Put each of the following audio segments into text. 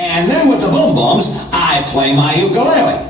And then with the boom bombs, I play my ukulele.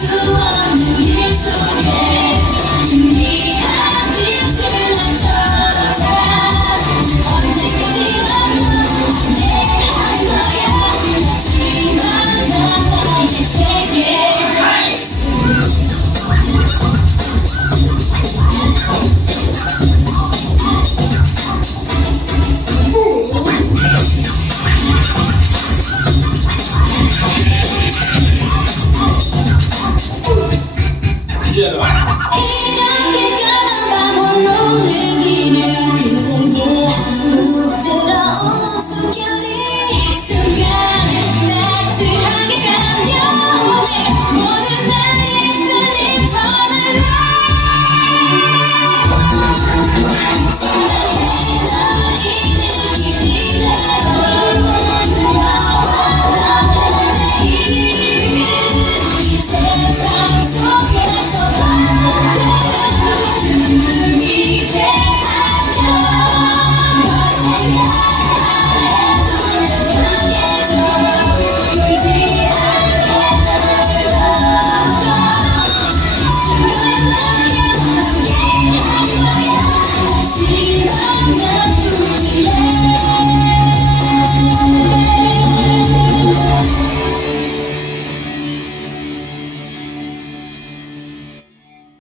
Yesu, Yesu, Yesu.